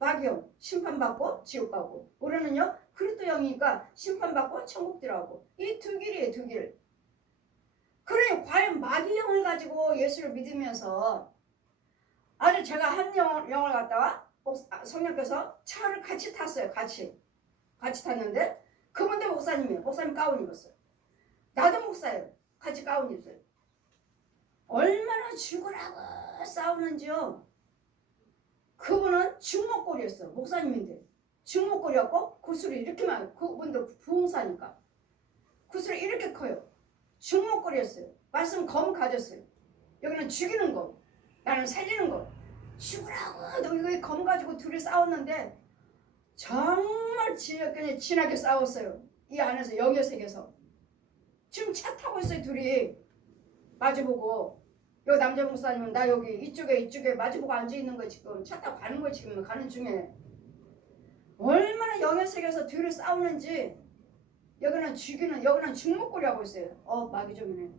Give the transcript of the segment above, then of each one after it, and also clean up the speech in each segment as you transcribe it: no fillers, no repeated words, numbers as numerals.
마귀형 심판받고 지옥 가고, 우리는요 그리스도형이니까 심판받고 천국 들어가고, 이 두 길이에요, 두 길. 그러니 과연 마귀형을 가지고 예수를 믿으면서, 아주 제가 한 영을 갖다가 성령께서 차를 같이 탔어요. 같이 탔는데 그분도 목사님이에요. 목사님 가운 입었어요. 나도 목사예요. 같이 가운 입었어요. 얼마나 죽으라고 싸우는지요. 그분은 중목골이었어. 목사님인데 중목골이었고 구슬이 이렇게만, 그분도 부흥사니까 구슬이 이렇게 커요. 중목골이었어요. 말씀 검 가졌어요. 여기는 죽이는 거, 나는 살리는 거. 죽으라고 여기 검 가지고 둘이 싸웠는데 정말 진하게 싸웠어요. 이 안에서, 영의 세계에서. 지금 차 타고 있어요. 둘이 마주보고. 여기 남자 목사님은 나 여기 이쪽에 마주보고 앉아있는 거, 지금 차 타고 가는 거, 지금 가는 중에. 얼마나 영의 세계에서 둘이 싸우는지. 여기는 죽이는, 여기는 중목골이 하고 있어요. 마귀점이네.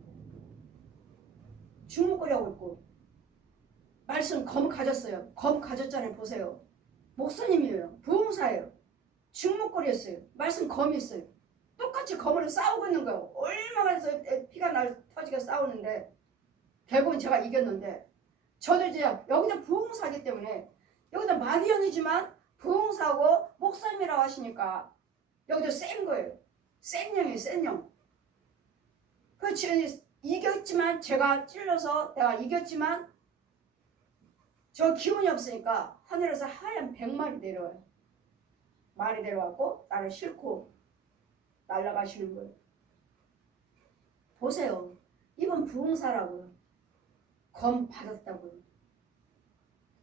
중목골이 하고 있고, 말씀 검 가졌어요. 검 가졌잖아요. 보세요. 목사님이에요. 부흥사예요. 중목골이었어요. 말씀 검이 있어요. 똑같이 검으로 싸우고 있는 거예요. 얼마나 피가 터지게 싸우는데 결국은 제가 이겼는데, 저도 이제 여기도 부흥사기 때문에, 여기도 마귀형이지만 부흥사고 목사님이라고 하시니까 여기도 센 거예요. 센 영이에요. 센 영. 그 이겼지만, 제가 찔러서 내가 이겼지만 저 기운이 없으니까 하늘에서 하얀 100마리 내려와요. 말이 내려왔고 나를 싣고 날아가시는 거예요. 보세요. 이번 부흥사라고요. 검 받았다고요.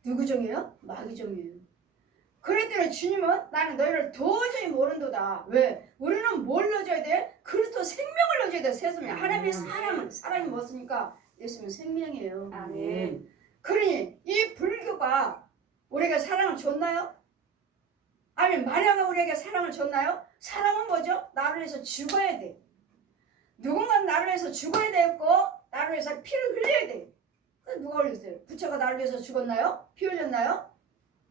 누구 종이에요? 마귀 종이에요. 그랬더니 주님은 나는 너희를 도저히 모른도다. 왜? 우리는 뭘 넣어줘야 돼? 그리스도 생명을 넣어줘야 돼. 세상에 하나님의 사랑이 무엇입니까? 예수님은 생명이에요. 아멘. 그러니 이 불교가 우리에게 사랑을 줬나요? 아니면 마리아가 우리에게 사랑을 줬나요? 사랑은 뭐죠? 나를 위해서 죽어야 돼. 누군가는 나를 위해서 죽어야 되고 나를 위해서 피를 흘려야 돼. 누가 흘렸어요? 부처가 나를 위해서 죽었나요? 피 흘렸나요?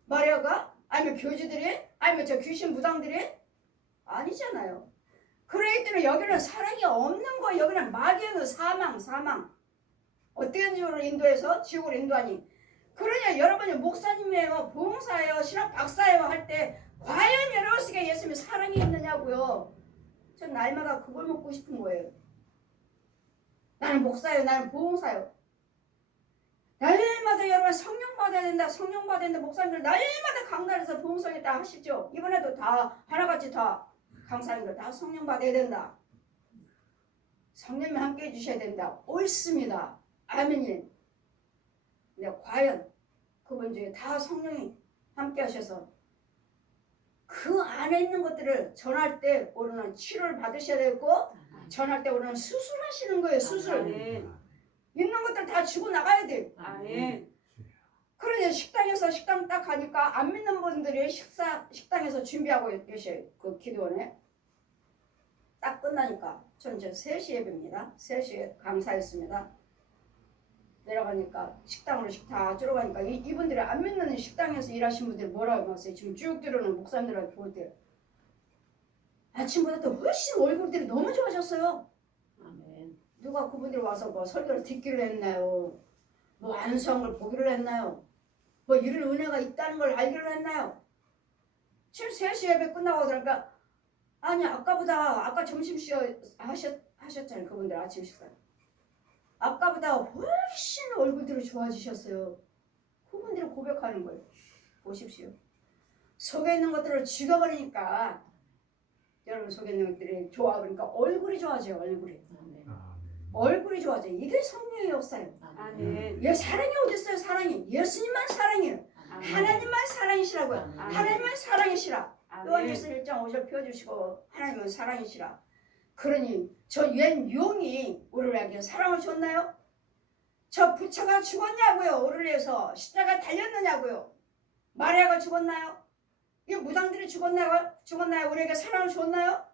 마리아가? 아니면 교주들이? 아니면 저 귀신 무당들이? 아니잖아요. 그러기 때문에 여기는 사랑이 없는 거예요. 여기는 마귀의 사망. 어떤 식으로 인도해서 지옥으로 인도하니? 그러냐, 여러분이 목사님이에요, 부흥사예요, 신학 박사예요 할 때 과연 여러분에게 예수님의 사랑이 있느냐고요. 전 날마다 그걸 묻고 싶은 거예요. 나는 목사예요, 나는 부흥사예요. 날마다 여러분 성령 받아야 된다, 목사님들 날마다 강단에서 부흥성에 다 하시죠. 이번에도 다 하나같이 다 강사님들 다 성령 받아야 된다. 성령이 함께 해주셔야 된다. 옳습니다. 아멘이. 근데 과연 그분 중에 다 성령이 함께 하셔서 그 안에 있는 것들을 전할 때 우리는 치료를 받으셔야 되고, 전할 때 우리는 수술하시는 거예요. 수술. 있는 것들 다 주고 나가야 돼. 아멘. 그러니 식당 딱 가니까 안 믿는 분들이 식당에서 준비하고 계셔요. 그 기도원에. 딱 끝나니까 저는 3시 예배입니다. 3시에 강사했습니다. 내려가니까 식당으로 다 들어가니까 이분들이 안 믿는 식당에서 일하신 분들이 뭐라고 하세요? 지금 쭉 들어오는 목사님들한테 볼 때 아침보다 더 훨씬 얼굴들이 너무 좋아졌어요. 아멘. 누가 그분들 와서 뭐 설교를 듣기를 했나요? 뭐 안수한 걸 보기를 했나요? 뭐 이런 은혜가 있다는 걸 알기를 했나요? 지금 3시 예배 끝나고 그러니까, 아니 아까 점심시간 하셨잖아요. 그분들 아침 식사. 아까보다 훨씬 얼굴들이 좋아지셨어요. 그분들이 고백하는 거예요. 보십시오. 속에 있는 것들을 죽여버리니까, 여러분 속에 있는 것들이 좋아버리니까 얼굴이 좋아져요. 얼굴이 좋아져요. 이게 성령의 역사예요. 아멘. 사랑이 어디 있어요? 사랑이. 예수님만 사랑이에요. 하나님만 사랑이시라고요. 하나님만 사랑이시라. 요한일서 1장 5절 펴주시고, 하나님은 사랑이시라. 그러니 저 옛 용이 우리에게 사랑을 줬나요? 저 부처가 죽었냐고요? 우리를 위해서 십자가 달렸느냐고요? 마리아가 죽었나요? 이 무당들이 죽었나요? 우리에게 사랑을 줬나요?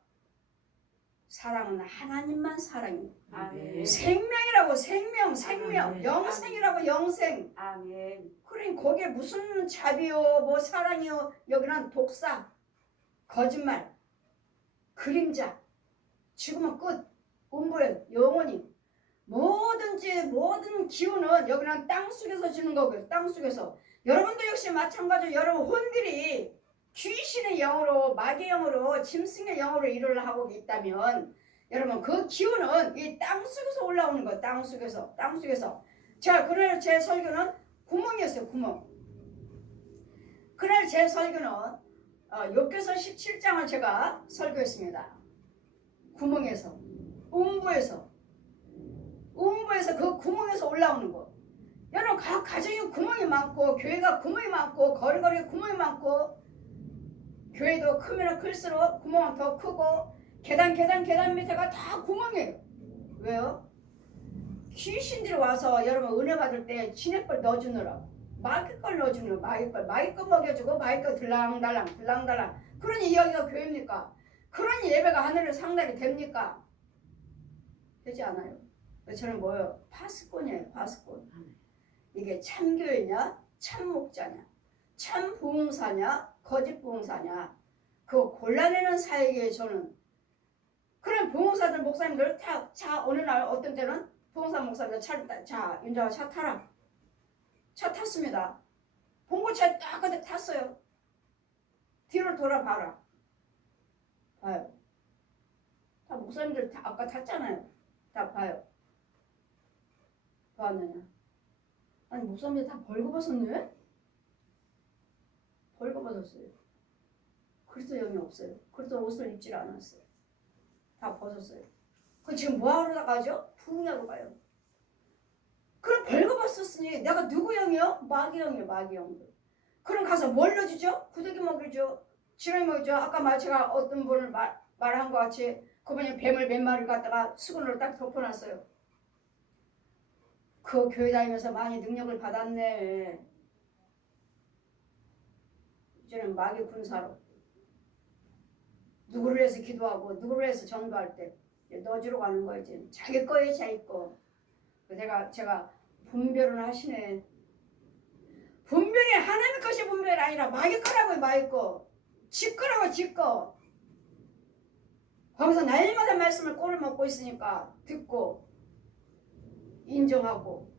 사랑은 하나님만 사랑이에요. 아멘. 생명이라고 생명, 아멘. 영생이라고 영생. 아멘. 그래 그러니 거기에 무슨 자비요 뭐 사랑이요 여기는 독사 거짓말 그림자 죽으면 끝 음부에 영원히 뭐든지 모든 기운은 여기는 땅속에서 주는 거고요. 땅속에서 여러분도 역시 마찬가지로 여러분 혼들이 귀신의 영으로 마귀의 영으로 짐승의 영으로 일을 하고 있다면 여러분 그 기운은 이 땅속에서 올라오는 거예요. 땅속에서 자 그날 제 설교는 구멍이었어요. 구멍. 그날 제 설교는 욥기서 17장을 제가 설교했습니다. 구멍에서 음부에서 그 구멍에서 올라오는 거. 여러분 각 가정에 구멍이 많고 교회가 구멍이 많고 거리거리에 구멍이 많고 교회도 크면 클수록 구멍은 더 크고 계단 밑에가 다 구멍이에요. 왜요? 귀신들이 와서 여러분 은혜 받을 때 지네 걸 넣어주느라고 마귀 걸 넣어주는 마귀 거 먹여주고 마귀 거 들랑달랑 그러니 여기가 교회입니까? 그러니 예배가 하늘을 상달이 됩니까? 되지 않아요. 저는 뭐예요? 파수꾼이에요. 파수꾼. 이게 참교회냐 참 목자냐 참 부흥사냐 거짓 부흥사냐 그거 골라내는 사역이에요. 저는 그런 부흥사들 목사님들 자 어느 날 어떤 때는 부흥사 목사님들 자 윤정아 차 타라 차 탔습니다. 봉고차에 딱 그때 탔어요. 뒤를 돌아봐라 봐요. 다 목사님들 다 아까 탔잖아요. 다 봐요. 봤느냐 아니 목사님들 다 벌거벗었네? 벌거벗었어요. 그리스도 영이 없어요. 그리스도 옷을 입질 않았어요. 다 벗었어요. 그 지금 뭐하러 나가죠? 부흥하러 가요. 그럼 벌거벗었으니 내가 누구 영이요? 마귀 영이요. 마귀 영들. 그럼 가서 뭘 넣어주죠? 구더기 먹이죠. 지렁이 먹이죠. 아까 제가 어떤 분을 말한 것 같이 그분이 뱀을 몇 마리를 갖다가 수건으로 딱 덮어놨어요. 그 교회 다니면서 많이 능력을 받았네. 이제는 마귀 군사로 누구를 위해서 기도하고 누구를 위해서 전도할 때 넣어주러 가는 거지. 자기 거예요. 자기 거. 제가 분별은 하시네. 분별이 하나님 것이 분별이 아니라 마귀 거라고요. 마귀 거. 지 거라고 지 거. 거기서 날마다 말씀을 꼴을 먹고 있으니까 듣고 인정하고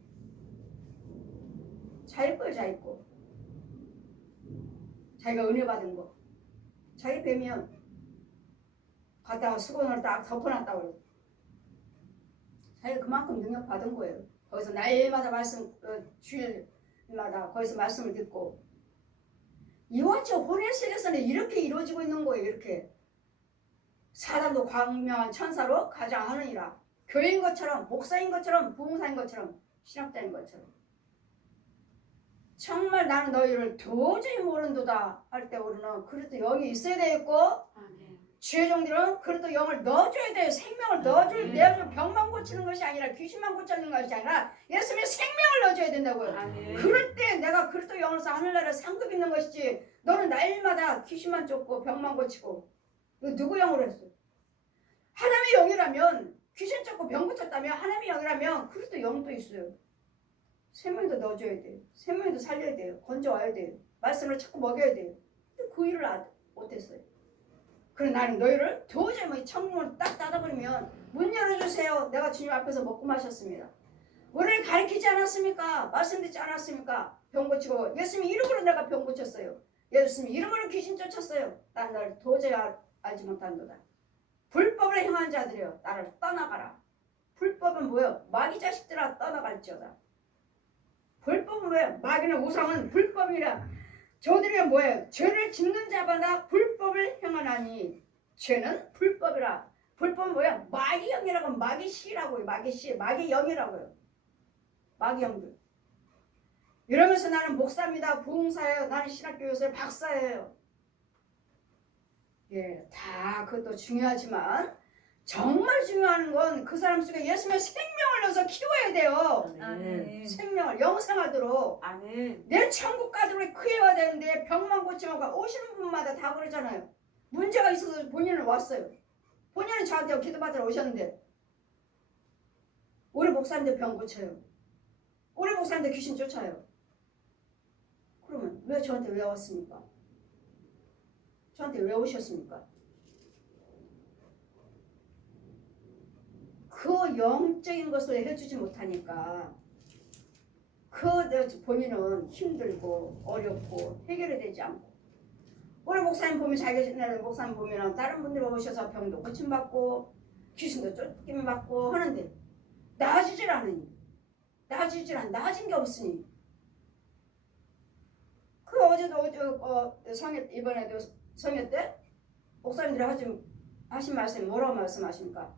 자기 거예요. 자기 거. 자기가 은혜 받은 거. 자기 뵈면 갖다가 수건으로 딱 덮어놨다고 그래요. 자기가 그만큼 능력 받은 거예요. 거기서 날마다 말씀 주일마다 거기서 말씀을 듣고 이와 저 혼외세계에서는 이렇게 이루어지고 있는 거예요. 이렇게 사람도 광명한 천사로 가장하느니라. 교회인 것처럼 목사인 것처럼 부흥사인 것처럼 신학자인 것처럼 정말 나는 너희를 도저히 모른도다 할 때 우리는 그래도 영이 있어야 되겠고 죄종들은 그래도 영을 넣어줘야 돼요. 생명을 넣어줄 때 병만 고치는 것이 아니라 귀신만 고치는 것이 아니라 예수님의 생명을 넣어줘야 된다고요. 그럴 때 내가 그리스도 영으로서 하늘나라에 상급 있는 것이지 너는 날마다 귀신만 쫓고 병만 고치고 이거 누구 영으로 했어? 하나님의 영이라면 귀신 쫓고 병 고쳤다면 하나님의 영이라면 그리스도 영도 있어요. 생명도 넣어줘야 돼요. 생명도 살려야 돼요. 건져와야 돼요. 말씀을 자꾸 먹여야 돼요. 근데 그 일을 못했어요. 그래 나는 너희를 도저히 뭐 천국을 딱 닫아버리면 문 열어주세요. 내가 주님 앞에서 먹고 마셨습니다. 우리를 가르치지 않았습니까? 말씀 듣지 않았습니까? 병 고치고 예수님 이름으로 내가 병 고쳤어요. 예수님 이름으로 귀신 쫓았어요. 난 너를 도저히 알지 못한도다. 불법을 행한 자들이여 나를 떠나가라. 불법은 뭐예요? 마귀 자식들아 떠나갈지어다. 불법은 뭐예요? 마귀는 우상은 불법이라. 저들이 뭐예요? 죄를 짓는 자마다 불법을 행하나니 죄는 불법이라. 불법은 뭐야? 마귀 영이라고 마귀 씨라고요. 마귀 씨, 마귀 영이라고요. 마귀 영들. 이러면서 나는 목사입니다. 부흥사예요. 나는 신학교에서 박사예요. 예, 다 그것도 중요하지만 정말 중요한 건 그 사람 속에 예수님의 생명을 넣어서 키워야 돼요. 아멘. 생명을 영생하도록. 아멘. 내 천국 가도록 키워야 되는데 병만 고치면 오시는 분마다 다 그러잖아요. 문제가 있어서 본인은 왔어요. 본인은 저한테 기도받으러 오셨는데 우리 목사님들 병 고쳐요. 우리 목사님들 귀신 쫓아요. 왜 저한테 왜 왔습니까? 저한테 왜 오셨습니까? 그 영적인 것을 해주지 못하니까 그 본인은 힘들고 어렵고 해결이 되지 않고 우리 목사님 보면 자기 목사님 보면 다른 분들 오셔서 병도 고침받고 귀신도 쫓김받고 하는데 나아지질 않으니 나아진 게 없으니 그 어제도 성회 이번에도 성회 때 목사님들이 하신 말씀이 뭐라고 말씀하십니까?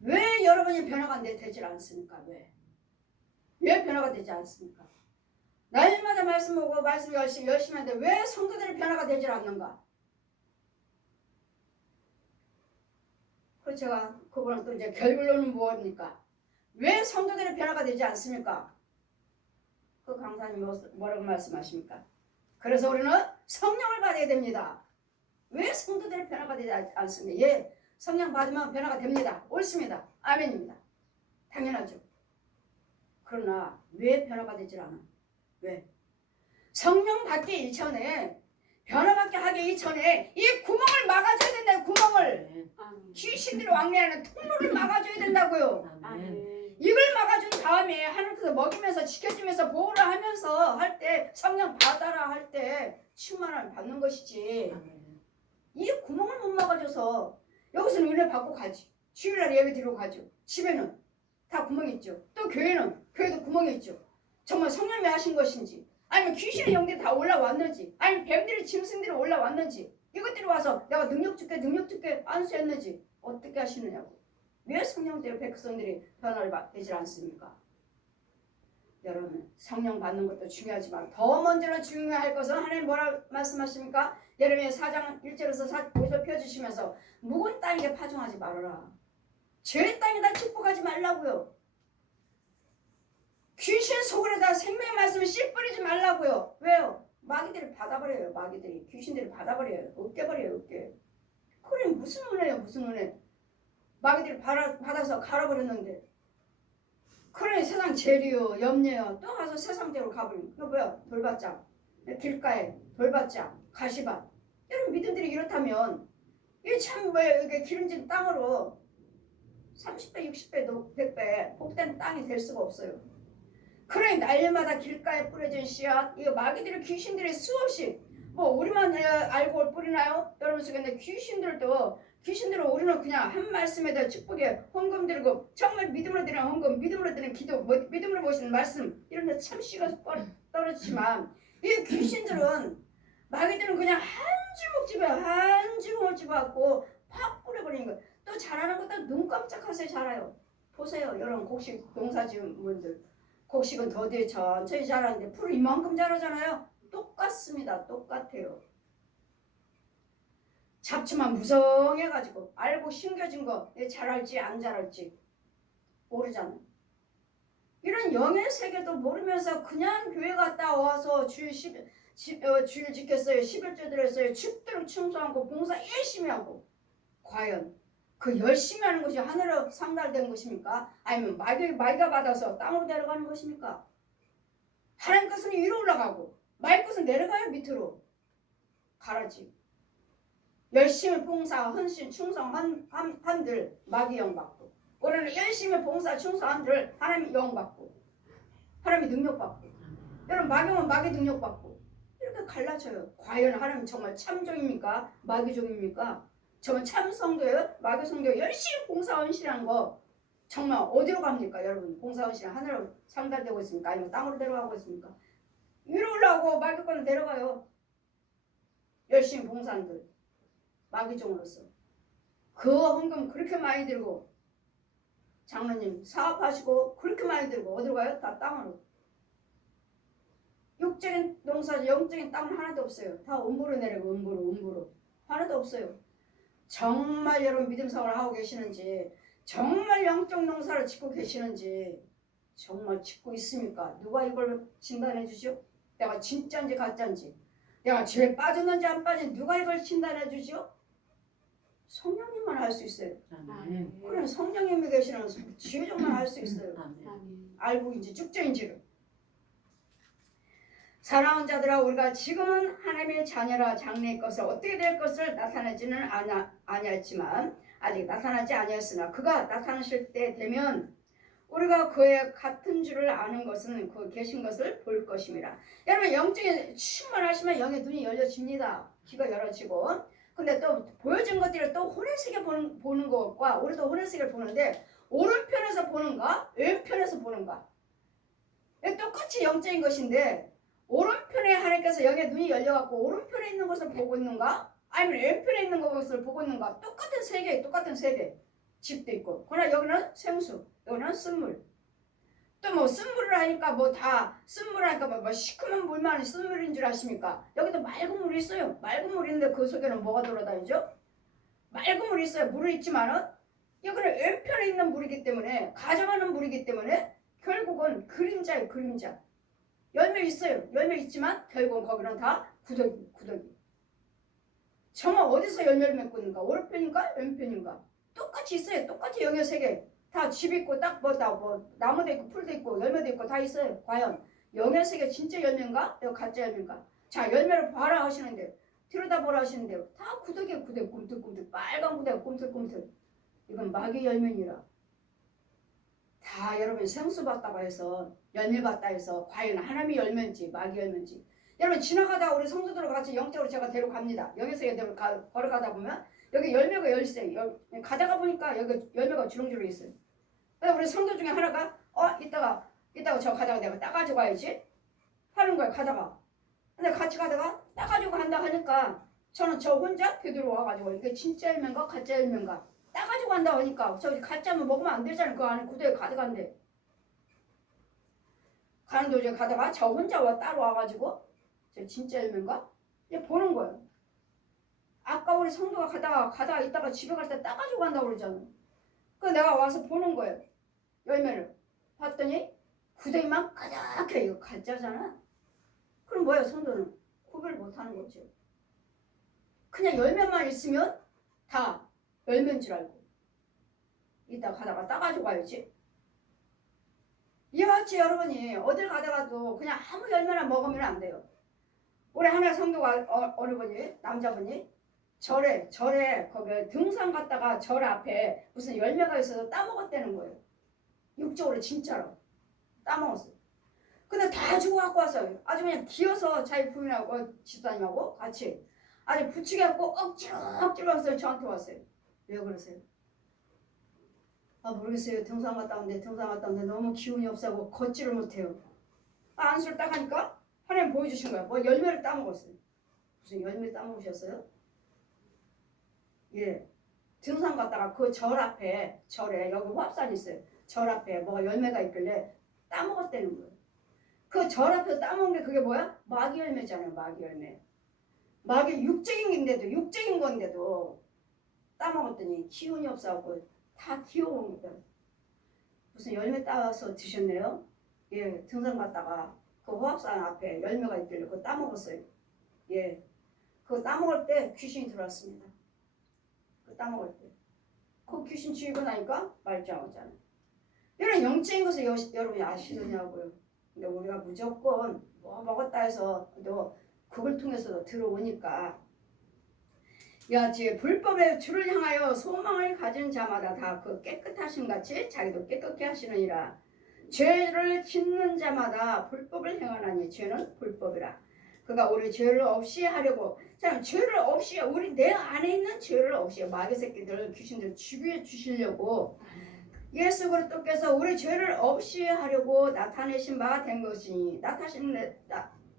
왜 여러분이 변화가 되질 않습니까? 왜 변화가 되지 않습니까? 날마다 말씀하고 말씀 열심히 하는데 왜 성도들이 변화가 되질 않는가? 그래서 제가 그분은 또 이제 결론은 무엇입니까? 왜 성도들이 변화가 되지 않습니까? 그 강사님 뭐라고 말씀하십니까? 그래서 우리는 성령을 받아야 됩니다. 왜 성도들이 변화가 되지 않습니까? 예, 성령 받으면 변화가 됩니다. 옳습니다. 아멘입니다. 당연하죠. 그러나 왜 변화가 되질 않아? 왜? 성령 받기 이전에 변화받게 하기 이전에 이 구멍을 막아줘야 된다요. 구멍을. 귀신들이 왕래하는 통로를 막아줘야 된다고요. 이걸 막아준 다음에 하나님께서 먹이면서 지켜주면서 보호를 하면서 할 때 성령 받아라 할 때 충만함을 받는 것이지. 이 구멍을 못 막아줘서 여기서는 은혜 받고 가지. 주일날 예배 드리고 가죠. 집에는 다 구멍이 있죠. 또 교회도 구멍이 있죠. 정말 성령이 하신 것인지 아니면 귀신의 영들이 다 올라왔는지 아니면 뱀들이 짐승들이 올라왔는지 이것들이 와서 내가 능력 줄게 안수했는지 어떻게 하시느냐고. 왜 성령대로 백성들이 변화를 되지 않습니까? 여러분 성령 받는 것도 중요하지만 더 먼저는 중요할 것은 하나님 뭐라 말씀하십니까? 예레미야 4장 1절에서 5절 펴주시면서 묵은 땅에 파종하지 말아라. 죄의 땅에다 축복하지 말라고요. 귀신 속으로다 생명의 말씀을 씨 뿌리지 말라고요. 왜요? 마귀들이 받아버려요. 귀신들이 받아버려요. 으깨버려요. 그래 무슨 은혜예요. 무슨 은혜. 마귀들이 받아서 갈아버렸는데 그러니 세상 재리요 염려요 또 가서 세상대로 가버리는 그 뭐야? 돌밭장 길가에 돌밭장 가시밭 이런 믿음들이 이렇다면 이게 참 뭐야 이게 기름진 땅으로 30배 60배 100배 복된 땅이 될 수가 없어요. 그러니 날마다 길가에 뿌려진 씨앗 이거 마귀들이 귀신들이 수없이 뭐 우리만 알고 뿌리나요? 여러분 속에 귀신들은 우리는 그냥 한 말씀에 대한 축복에 헌금 드리고 정말 믿음으로 드리는 헌금 믿음으로 드리는 기도 믿음으로 보시는 말씀 이런 데 참 씨가 떨어지지만 이 귀신들은 마귀들은 그냥 한 주먹을 집어갖고 팍 뿌려버리는 거예요. 또 잘하는 것도 눈 깜짝하세요. 잘해요. 보세요. 여러분 곡식 농사 지은 분들 곡식은 더디 천천히 자라는데 풀을 이만큼 자라잖아요. 똑같습니다. 똑같아요. 잡초만 무성해가지고 알고 심겨진 거 자랄지 안 자랄지 모르잖아요. 이런 영의 세계도 모르면서 그냥 교회 갔다 와서 주일 지켰어요. 11조 드렸어요. 죽도록 충성하고 봉사 열심히 하고 과연 그 열심히 하는 것이 하늘로 상달된 것입니까? 아니면 마귀가 받아서 땅으로 내려가는 것입니까? 하나님 것은 위로 올라가고 마귀 것은 내려가요. 밑으로 가라지. 열심히 봉사, 헌신, 충성한 한들 마귀 영받고 우리는 열심히 봉사, 충성한들 하나님 영받고 하나님 능력받고 여러분 마귀는 마귀 능력받고 이렇게 갈라져요. 과연 하나님 정말 참종입니까? 마귀종입니까? 정말 참성도예요? 마귀 성도 열심히 봉사, 헌신한 거 정말 어디로 갑니까? 여러분 봉사, 헌신 하늘로 상달되고 있습니까? 아니면 땅으로 내려가고 있습니까? 위로 올라오고 마귀 거는 내려가요. 열심히 봉사한들 마귀종으로서 그 헌금 그렇게 많이 들고 장로님 사업하시고 그렇게 많이 들고 어디로 가요? 다 땅으로. 육적인 농사 영적인 땅은 하나도 없어요. 다 음부로 내리고 음부로 하나도 없어요. 정말 여러분 믿음 생활을 하고 계시는지 정말 영적 농사를 짓고 계시는지 정말 짓고 있습니까? 누가 이걸 진단해 주죠? 내가 진짜인지 가짜인지 내가 죄에 빠졌는지 안 빠졌는지 누가 이걸 진단해 주죠? 성령님만 할 수 있어요. 아멘. 그래 성령님이 계시는 지혜정만 할 수 있어요. 아멘. 알고 있는지 쭉정인지를. 사랑하는 자들아, 우리가 지금은 하나님의 자녀라 장래의 것을 어떻게 될 것을 나타내지는 아니했지만 아직 나타나지 아니었으나 그가 나타나실 때 되면 우리가 그의 같은 줄을 아는 것은 그 계신 것을 볼 것입니다. 여러분, 영적인 충만하시면 영의 눈이 열려집니다. 귀가 열어지고. 근데 또 보여진 것들을 또 호레스게 보는 것과 우리도 호레스게 보는데 오른편에서 보는가 왼편에서 보는가 똑같이 영적인 것인데 오른편에 하나님께서 영의 눈이 열려갖고 오른편에 있는 것을 보고 있는가 아니면 왼편에 있는 것을 보고 있는가. 똑같은 세계 집도 있고. 그러나 여기는 생수, 여기는 쓴물. 또 뭐 쓴물을 하니까 뭐 다 쓴물 하니까 뭐 시커먼 물만 쓴물인 줄 아십니까? 여기도 맑은 물이 있어요. 맑은 물인데 그 속에는 뭐가 돌아다니죠? 맑은 물이 있어요. 물은 있지만은 여기는 왼편에 있는 물이기 때문에 가져가는 물이기 때문에 결국은 그림자예요. 그림자. 열매 있어요. 열매 있지만 결국은 거기는 다 구더기. 정말 어디서 열매를 맺고 있는가? 오른편인가? 왼편인가? 똑같이 있어요. 똑같이 영의 세계. 다 집 있고 딱 뭐 나무도 있고 풀도 있고 열매도 있고 다 있어요. 과연 영의 세계 진짜 열매인가? 이거 가짜 열매인가? 자, 열매를 봐라 하시는데 들여다보라 하시는데 다 구더기 꿈틀꿈틀 빨간 구더기 꿈틀꿈틀. 이건 마귀 열매니라. 다 여러분 생수 받다고 해서 열매 받다 해서 과연 하나님의 열매인지 마귀 열매인지. 여러분 지나가다 우리 성도들과 같이 영적으로 제가 데려갑니다. 영의 세계 걸어가다 보면 여기 열매가 열있어요. 가다가 보니까 여기 열매가 주렁주렁 있어요. 그래서 우리 성도 중에 하나가 이따가 저 가다가 내가 따가지고 가야지 하는 거예요. 가다가. 근데 같이 가다가 따가지고 간다 하니까 저는 저 혼자 되돌아와가지고 이게 진짜 열매인가 가짜 열매인가 따가지고 간다 하니까 저기 가짜면 먹으면 안 되잖아요. 그 안에 구덩이 가득한데. 가는 도중에 가다가 저 혼자 따로 와가지고 저 진짜 열매인가? 이제 보는 거예요. 아까 우리 성도가 가다가 있다가 집에 갈 때 따가지고 간다고 그러잖아요. 그래서 내가 와서 보는 거예요. 열매를. 봤더니 구덩이만 가득해. 이거 가짜잖아. 그럼 뭐예요? 성도는 구별 못하는 거죠. 그냥 열매만 있으면 다 열매인 줄 알고 이따 가다가 따가지고 가야지. 이와 같이 여러분이 어딜 가다가도 그냥 아무 열매나 먹으면 안 돼요. 우리 하나 성도가 어느 분이 남자분이 절에 거기 등산 갔다가 절 앞에 무슨 열매가 있어서 따먹었다는 거예요. 육적으로 진짜로 따먹었어요. 근데 다 주고 갖고 왔어요. 아주 그냥 기어서 자기 부인하고 집사님하고 같이 아주 부추겨 갖고 억지로 왔어요. 저한테 왔어요. 왜 그러세요? 모르겠어요. 등산 갔다 왔는데 너무 기운이 없어서 걷지를 못해요. 안수를 딱 하니까 하나님 보여주신 거야. 뭐 열매를 따먹었어요. 무슨 열매 따먹으셨어요? 예. 등산 갔다가 그 절에 여기 화합산 있어요. 절 앞에 뭐가 열매가 있길래 따먹었다는 거예요. 그 절 앞에서 따먹은 게 그게 뭐야? 마귀 열매잖아요. 마귀 열매. 마귀 육적인 건데도 따먹었더니 기운이 없어갖고 다 기어온 거예요. 무슨 열매 따서 드셨네요? 예, 등산 갔다가 그 화합산 앞에 열매가 있길래 그거 따먹었어요. 예, 그거 따먹을 때 귀신이 들어왔습니다. 그 따먹을 때. 그 귀신 죽이고 나니까 말짱하잖아요. 이런 영적인 것을 여러분이 아시느냐고요. 근데 우리가 무조건 뭐 먹었다 해서 너 그걸 통해서 들어오니까 불법의 주를 향하여 소망을 가진 자마다 다 그 깨끗하심 같이 자기도 깨끗게 하시느니라. 죄를 짓는 자마다 불법을 행하나니 죄는 불법이라. 그가 우리 죄를 없이 하려고 참 죄를 없이 우리 내 안에 있는 죄를 없이 마귀 새끼들 귀신들 죽여 주시려고 예수 그리스도께서 우리 죄를 없이 하려고 나타내신 바가 된 것이니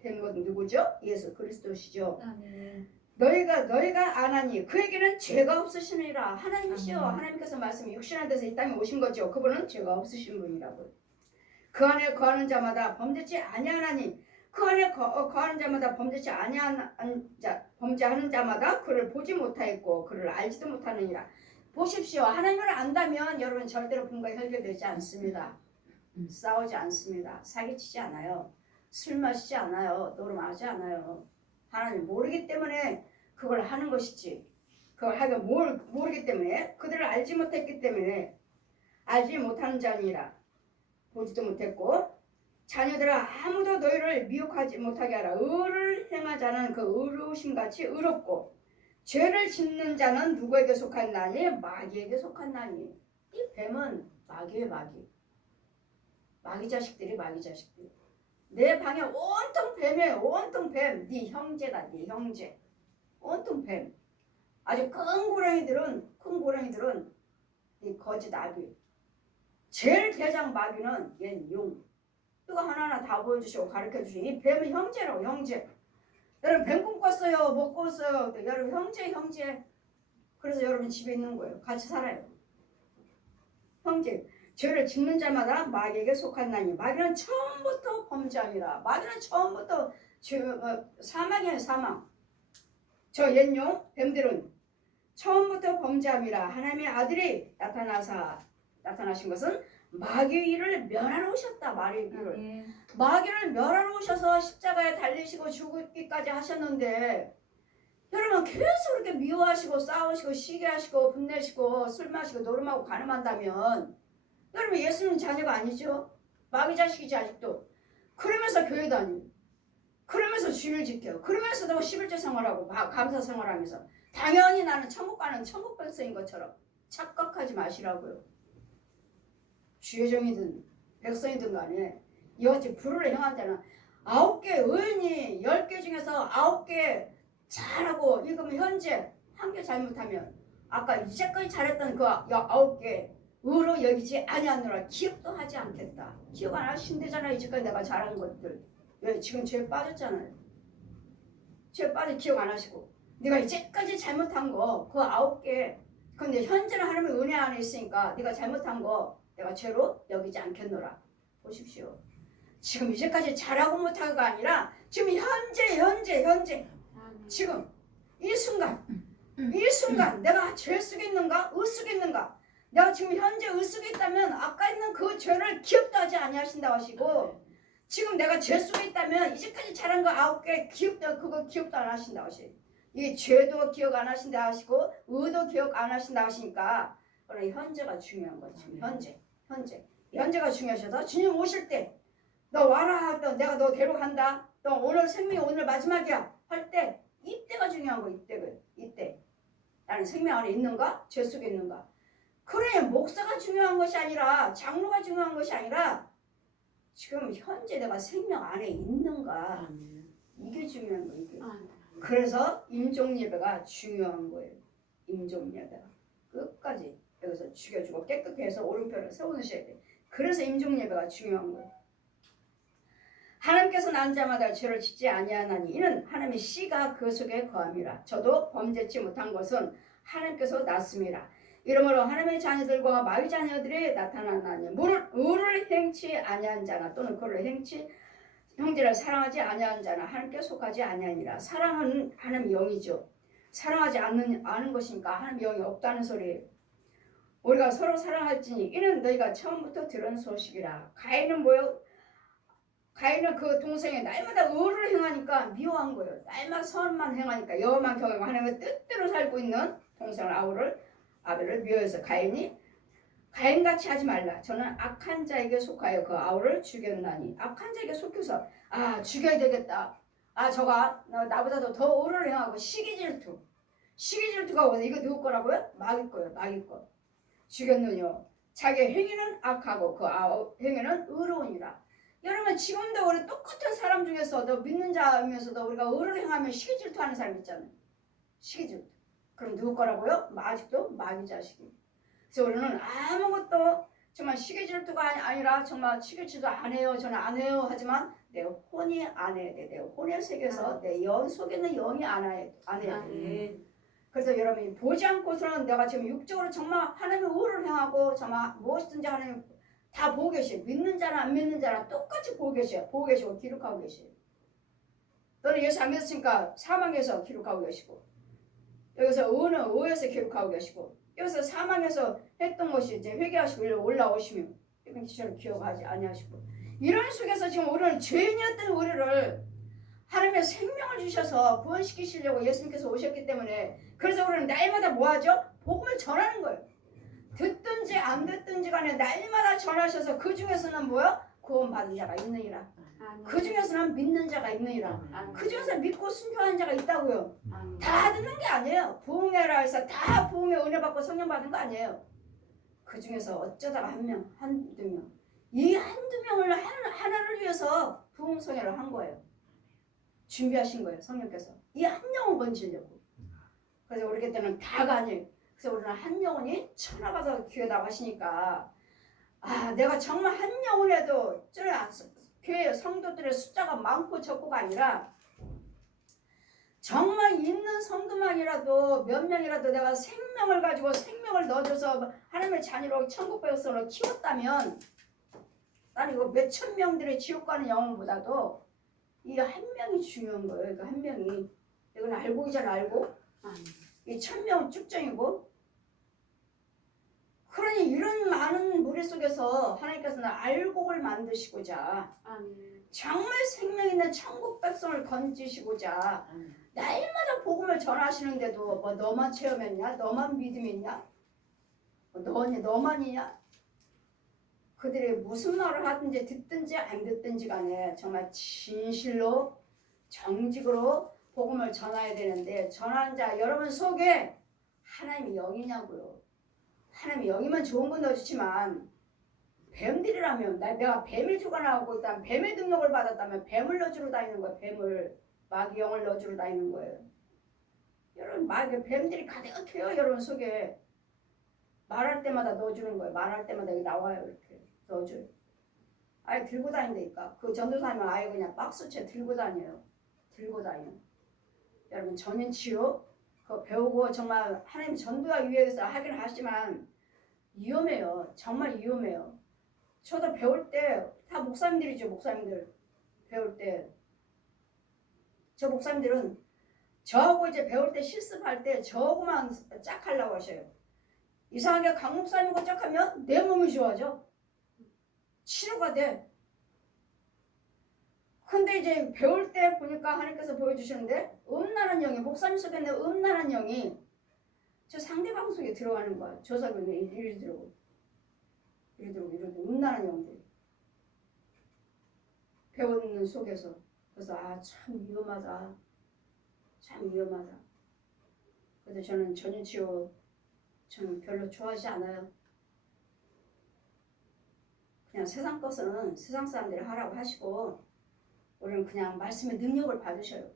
된 것은 누구죠? 예수 그리스도시죠. 아멘. 너희가 아나니 그에게는 죄가 없으시니라. 하나님이시여. 하나님께서 말씀이 육신한 데서 이 땅에 오신 거죠. 그분은 죄가 없으신 분이라고. 그 안에 거하는 자마다 범죄치 아니하나니 그 안에 거하는 자마다 범죄하는 자마다 그를 보지 못하였고 그를 알지도 못하느니라. 보십시오. 하나님을 안다면 여러분 절대로 분과 혈교되지 않습니다. 싸우지 않습니다. 사기치지 않아요. 술 마시지 않아요. 노름하지 않아요. 하나님 모르기 때문에 그걸 하는 것이지. 그걸 하기 모르기 때문에 그들을 알지 못했기 때문에 알지 못하는 자니라. 보지도 못했고 자녀들아 아무도 너희를 미혹하지 못하게 하라. 의를 행하자는 그 의로우심같이 의롭고 죄를 짓는 자는 누구에게 속한나니? 마귀에게 속한나니. 이 뱀은 마귀의 마귀. 마귀 자식들이 마귀 자식들. 내 방에 온통 뱀이에요. 온통 뱀. 네 형제다. 네 형제. 온통 뱀. 아주 큰 고랑이들은 이 거짓 아귀. 제일 대장 마귀는 얘는 용. 이거 하나하나 다 보여주시고 가르쳐주시고 이 뱀은 형제라고 형제. 여러분 뱀 꿈꿨어요? 못 꿨어요? 여러분 형제. 그래서 여러분 집에 있는 거예요. 같이 살아요. 형제. 죄를 짓는 자마다 마귀에게 속한나니 마귀는 처음부터 범죄함이라. 마귀는 처음부터 사망이에요. 사망. 저 옛용 뱀들은 처음부터 범죄함이라. 하나님의 아들이 나타나신 것은 마귀의 일을 멸하러 오셨다. 마귀의 일을. 마귀를 멸하러 오셔서 십자가에 달리시고 죽기까지 하셨는데 여러분 계속 이렇게 미워하시고 싸우시고 시기하시고 분내시고 술 마시고 노름하고 가늠한다면 여러분 예수님 자녀가 아니죠? 마귀 자식이지 아직도. 그러면서 교회 다니고 그러면서 주일 지켜. 그러면서도 11조 생활하고 감사 생활하면서 당연히 나는 천국 가는 천국 백성인 것처럼 착각하지 마시라고요. 주의 종이든 백성이든 간에 이같이 불을 행한 자는 9개 의인이 10개 중에서 9개 잘하고 읽으면 현재 1개 잘못하면 아까 이제까지 잘했던 그 9개 의로 여기지 아니하노라. 기억도 하지 않겠다. 기억 안 하신대잖아요. 이제까지 내가 잘한 것들. 왜? 지금 죄에 빠졌잖아요. 죄에 빠져 기억 안 하시고 네가 이제까지 잘못한 거 그 9개 근데 현재는 하나님의 은혜 안에 있으니까 네가 잘못한 거 내가 죄로 여기지 않겠노라. 보십시오. 지금 이제까지 잘하고 못하고가 아니라 지금 현재 지금 이 순간 내가 죄 속에 있는가 의 속에 있는가. 내가 지금 현재 의 속에 있다면 아까 있는 그 죄를 기억도 하지 아니하신다고 하시고 지금 내가 죄 속에 있다면 이제까지 잘한 거 9개 기억도 안 하신다고 하시고 이 죄도 기억 안 하신다 하시고 의도 기억 안 하신다 하시니까 그럼 현재가 중요한 거죠. 현재가 중요하셔서 주님 오실 때 너 와라. 너 내가 너 데려간다. 너 오늘 생명이 오늘 마지막이야 할 때 이때가 중요한 거. 이때 나는 생명 안에 있는가 죄 속에 있는가. 그래 목사가 중요한 것이 아니라 장로가 중요한 것이 아니라 지금 현재 내가 생명 안에 있는가. 이게 중요한 거예요. 이게. 그래서 임종예배가 중요한 거예요. 임종예배가 끝까지 여기서 죽여주고 깨끗게 해서 오른편을 세워놓으셔야 돼요. 그래서 임종예배가 중요한 거예요. 하나님께서 난 자마다 죄를 짓지 아니하나니 이는 하나님의 씨가 그 속에 거함이라. 저도 범죄치 못한 것은 하나님께서 났음이라. 이러므로 하나님의 자녀들과 마귀 자녀들이 나타나나니 무릇 의를 행치 아니한 자나 또는 그를 행치 형제를 사랑하지 아니한 자나 하나님께 속하지 아니하니라. 사랑은 하나님 영이죠. 사랑하지 않는 것이니까 하나님 영이 없다는 소리예요. 우리가 서로 사랑할지니 이는 너희가 처음부터 들은 소식이라. 가인은 그 동생이 날마다 의를 행하니까 미워한 거예요. 날마다 선만 행하니까 여호와만 경외하고 하나님의 뜻대로 살고 있는 동생을 아벨을 미워해서 가인같이 하지 말라. 저는 악한 자에게 속하여 그 아우를 죽였나니. 악한 자에게 속여서 죽여야 되겠다. 저가 나보다도 더 의를 행하고 시기질투가 오서 이거 누구 거라고요? 마귀 거예요. 마귀 거. 죽였느뇨. 자기 행위는 악하고 그 아우 행위는 의로우니라. 여러분 지금도 우리 똑같은 사람 중에서도 믿는 자면서도 우리가 의를 행하면 시기질투하는 사람 있잖아요. 시기질투. 그럼 누구 거라고요? 아직도 마귀 자식이. 그래서 우리는 아무것도 정말 시기질투가 아니라 정말 시기질투 안 해요. 저는 안 해요. 하지만 내 혼이 안 해야 돼. 내 혼의 세계에서 내 영 속에 있는 영이 안 해야 돼. 그래서 여러분이 보지 않고서는 내가 지금 육적으로 정말 하나님의 의를 행하고 정말 무엇이든지 하나님 다 보고 계셔요. 믿는 자나 안 믿는 자나 똑같이 보고 계셔요. 보고 계시고 기록하고 계셔요. 너는 예수 안 믿었으니까 사망에서 기록하고 계시고 여기서 의에서 기록하고 계시고 여기서 사망에서 했던 것이 이제 회개하시고 올라오시면 이건 기적을 기억하지 아니하시고 이런 속에서 지금 우리는 죄인이었던 우리를 하나님의 생명을 주셔서 구원시키시려고 예수님께서 오셨기 때문에 그래서 우리는 날마다 뭐하죠? 복음을 전하는 거예요. 듣든지 안 듣든지 간에 날마다 전하셔서 그 중에서는 뭐요? 구원받은 자가 있느니라. 아멘. 그 중에서는 믿는 자가 있느니라. 아멘. 그 중에서 믿고 순종하는 자가 있다고요. 아멘. 다 듣는 게 아니에요. 부흥회라 해서 다 부흥회 은혜 받고 성령 받은 거 아니에요. 그 중에서 어쩌다가 한 명, 한두 명, 이 한두 명을 하나를 위해서 부흥성회를 한 거예요. 준비하신 거예요, 성령께서. 이 한 영혼 건지려고. 그래서 우리 그때는 다가 아니에요. 그래서 우리는 한 영혼이 천하가서 기회다고 하시니까, 아, 내가 정말 한 영혼에도 교회 성도들의 숫자가 많고 적고가 아니라 정말 있는 성도만이라도 몇 명이라도 내가 생명을 가지고 생명을 넣어줘서 하나님의 자녀로 천국 백성으로 키웠다면, 나는 이거 몇천 명들의 지옥 가는 영혼보다도 이 한 명이 중요한 거예요. 그 한 명이. 이건 알고 잘 알고, 아멘. 이 1000명은 쭉정이고. 그러니 이런 많은 무리 속에서 하나님께서는 알곡을 만드시고자, 아멘. 정말 생명 있는 천국 백성을 건지시고자 아멘. 날마다 복음을 전하시는데도 뭐 너만 체험했냐? 너만 믿음이 있냐? 너만이냐? 그들이 무슨 말을 하든지 듣든지 안 듣든지 간에 정말 진실로 정직으로 복음을 전해야 되는데, 전하는 자 여러분 속에 하나님이 영이냐고요. 하나님이 영이면 좋은 건 넣어주지만, 뱀들이라면, 내가 뱀이 주관하고 있다면, 뱀의 능력을 받았다면 뱀을 넣어주러 다니는 거예요. 뱀을, 마귀 영을 넣어주러 다니는 거예요. 여러분, 뱀들이 가득해요. 여러분 속에. 말할 때마다 넣어주는 거예요. 말할 때마다 여기 나와요. 이렇게 넣어줘요. 아예 들고 다닌다니까. 그 전도사님은 아예 그냥 박스채 들고 다녀요. 들고 다녀요. 여러분, 전인치유 그거 배우고 정말 하나님 전도하기 위해서 하긴 하지만 위험해요. 정말 위험해요. 저도 배울 때 다 목사님들이죠. 목사님들 배울 때 저 목사님들은 저하고 이제 배울 때 실습할 때 저하고만 짝 하려고 하셔요. 이상하게 강 목사님과 짝하면 내 몸이 좋아져. 치료가 돼. 근데 이제 배울 때 보니까 하나님께서 보여주시는데, 음란한 영이, 목사님 속에 있는 음란한 영이 저 상대방 속에 들어가는 거야. 저 사람은 이리 들어오고 이리 들어오고 음란한 영들 배우는 속에서. 그래서 아, 참 위험하다. 참 위험하다. 그래서 저는 전인치유 저는 별로 좋아하지 않아요. 그냥 세상 것은 세상 사람들이 하라고 하시고, 우리는 그냥 말씀의 능력을 받으셔요.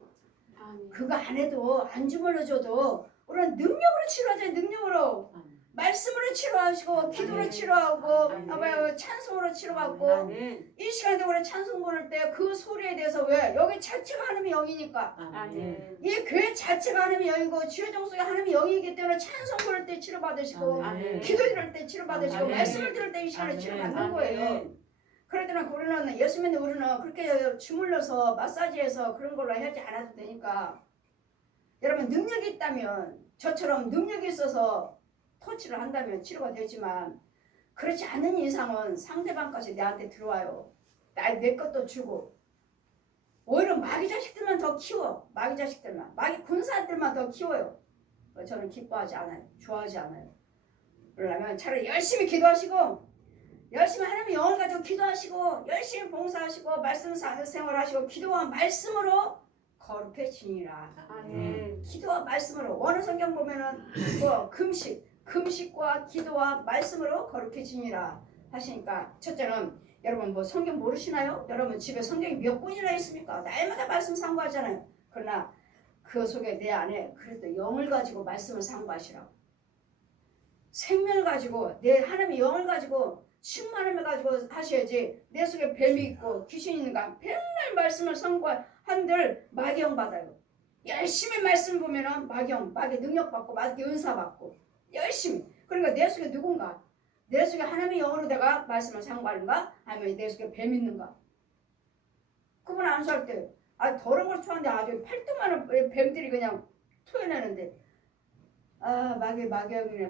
아멘. 그거 안 해도 안 주물러줘도 우리는 능력으로 치료하자. 능력으로. 아멘. 말씀으로 치료하시고, 기도로 아멘. 치료하고, 아멘. 찬송으로 치료받고. 아멘. 이 시간에 우리 찬송 부를 때 그 소리에 대해서, 왜? 여기 자체가 하나님의 영이니까. 아멘. 이 교회 자체가 하나님의 영이고 주의 정수가 하나님의 영이기 때문에 찬송 부를 때 치료받으시고, 아멘. 기도 들을 때 치료받으시고, 아멘. 말씀을 들을 때 이 시간에 아멘. 치료받는 거예요. 아멘. 그러더니 우리는 예수 믿는 우리는 그렇게 주물러서 마사지해서 그런 걸로 하지 않아도 되니까, 여러분 능력이 있다면, 저처럼 능력이 있어서 터치를 한다면 치료가 되지만, 그렇지 않은 이상은 상대방까지 내한테 들어와요. 내 것도 주고. 오히려 마귀 자식들만 더 키워. 마귀 자식들만, 마귀 군사들만 더 키워요. 저는 기뻐하지 않아요. 좋아하지 않아요. 그러려면 차라리 열심히 기도하시고, 열심히 하나님의 영을 가지고 기도하시고, 열심히 봉사하시고, 말씀 생활하시고, 기도와 말씀으로 거룩해지니라. 아멘. 기도와 말씀으로. 어느 성경 보면은 뭐 금식과 기도와 말씀으로 거룩해지니라 하시니까, 첫째는 여러분 뭐 성경 모르시나요? 여러분 집에 성경이 몇 권이나 있습니까? 날마다 말씀 상고하잖아요. 그러나 그 속에 내 안에 그래도 영을 가지고 말씀을 상고하시라고. 생명을 가지고, 내 하나님의 영을 가지고 충만함을 가지고 하셔야지. 내 속에 뱀이 있고 귀신이 있는가, 맨날 말씀을 상고한들 마귀영 받아요. 열심히 말씀 보면은 마귀 능력 받고, 마귀 은사 받고 열심히. 그러니까 내 속에 누군가, 내 속에 하나님의 영으로 내가 말씀을 상고하는가, 아니면 내 속에 뱀 있는가. 그분 안수할 때 더러운 걸 좋아하는데 아주 팔뚝만한 뱀들이 그냥 토해내는데, 아, 마귀영이네.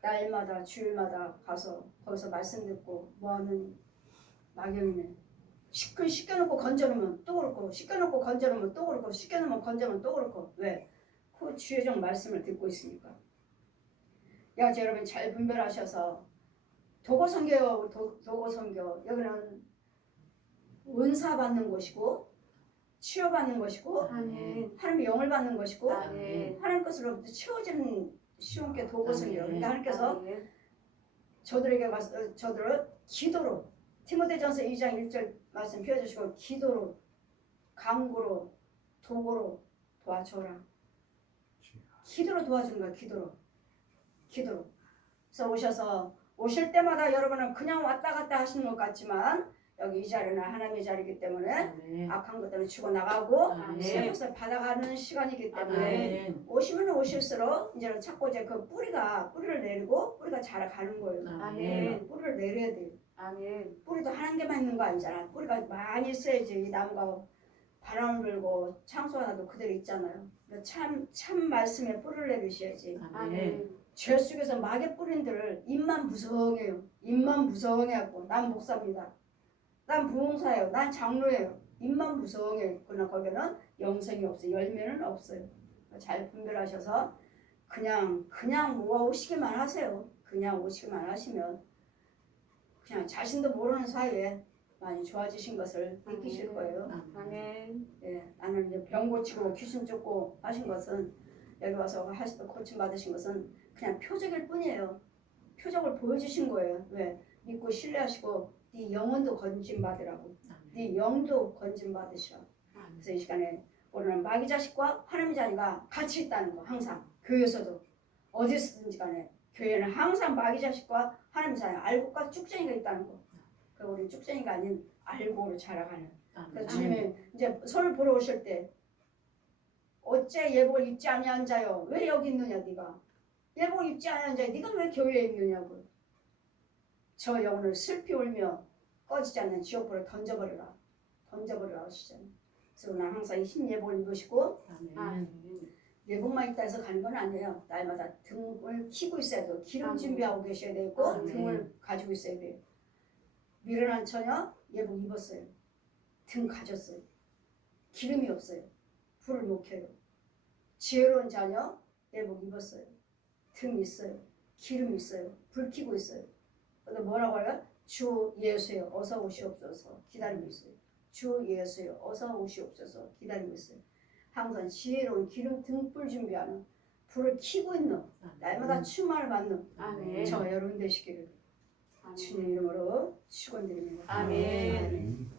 날마다 주일마다 가서 거기서 말씀 듣고 뭐하는 마귀영이네. 씻겨놓고 건져놓으면 또 그렇고, 씻겨놓고 건져놓으면 또 그렇고, 씻겨놓으면 건져놓으면 또 그렇고. 왜? 그 주의 종 말씀을 듣고 있으니까. 여자 여러분 잘 분별하셔서 도고선교요. 도고선교 여기는 은사 받는 곳이고 치유받는 것이고 아멘. 하나님의 영을 받는 것이고 아멘. 하나님 것으로부터 치워지는 쉬운 게 도고선교. 아멘. 그러니까 하나님께서 아멘. 저들에게 와서 저들을 기도로 디모데전서 2장 1절 말씀 펴주시고 기도로 강구로 도구로 도와줘라. 기도로 도와주는 거야. 기도로. 그래서 오실 때마다 여러분은 그냥 왔다 갔다 하시는 것 같지만 여기 이 자리는 하나님의 자리이기 때문에 아멘. 악한 것들은 죽어나가고 아멘. 새 것을 받아가는 시간이기 때문에 아멘. 오시면 오실수록 이제는 자꾸 이제 그 뿌리를 내리고 뿌리가 자라가는 거예요. 아멘. 뿌리를 내려야 돼요. 아멘. 뿌리도 한 개만 있는 거 아니잖아. 뿌리가 많이 있어야지 이 나무가 바람 불고 창수가 나도 그대로 있잖아요. 참 말씀에 뿌리를 내리셔야지. 아멘. 죄 속에서 마귀 뿌린들을 입만 무성해요. 입만 무성해갖고 난 목사입니다. 난 부흥사예요. 난 장로예요. 입만 무성해요. 그러나 거기는 영생이 없어요. 열매는 없어요. 잘 분별하셔서 그냥 오시기만 하세요. 그냥 오시기만 하시면 그냥 자신도 모르는 사이에 많이 좋아지신 것을 느끼실 거예요. 아멘. 예, 나는 이제 병 고치고 귀신 쫓고 하신 것은 여기 와서 고침 받으신 것은 그냥 표적일 뿐이에요. 표적을 보여주신 거예요. 왜? 믿고 신뢰하시고 네 영혼도 건진 받으라고. 네 영도 건진 받으시라. 그래서 이 시간에 우리는 마귀 자식과 하나님의 자녀가 같이 있다는 거 항상 교회에서도 어디서든지 간에 교회는 항상 마귀 자식과 하나님의 자녀 알고과 쭉쟁이가 있다는 거. 그리고 우리 쭉쟁이가 아닌 알고로 자라가는. 그래서 주님이 이제 손을 보러 오실 때 어째 예복을 입지 아니한 자여 왜 여기 있느냐 네가 예복을 입지 아니한 자여 네가 왜 교회에 있느냐고. 저 영혼을 슬피 울며 꺼지지 않는 지옥불에 던져버리라 하시잖아요. 그래서 우리는 항상 흰 예복을 입으시고 아멘. 예복만 입다 해서 가는 건 아니에요. 날마다 등을 키고 있어야 돼요. 기름 준비하고 계셔야 되고 아멘. 등을 가지고 있어야 돼요. 미련한 처녀 예복 입었어요. 등 가졌어요. 기름이 없어요. 불을 못 켜요. 지혜로운 자녀 예복 입었어요. 등 있어요. 기름 있어요. 불 켜고 있어요. 근데 뭐라고 해요? 주 예수여 어서 오시옵소서 기다리고 있어요. 주 예수여 어서 오시옵소서 기다리고 있어요. 항상 지혜로운 기름 등불 준비하는 불을 켜고 있는 날마다 충만을 받는 아멘. 저 여러분 되시기를 주님 이름으로 축원드립니다. 아멘. 아멘.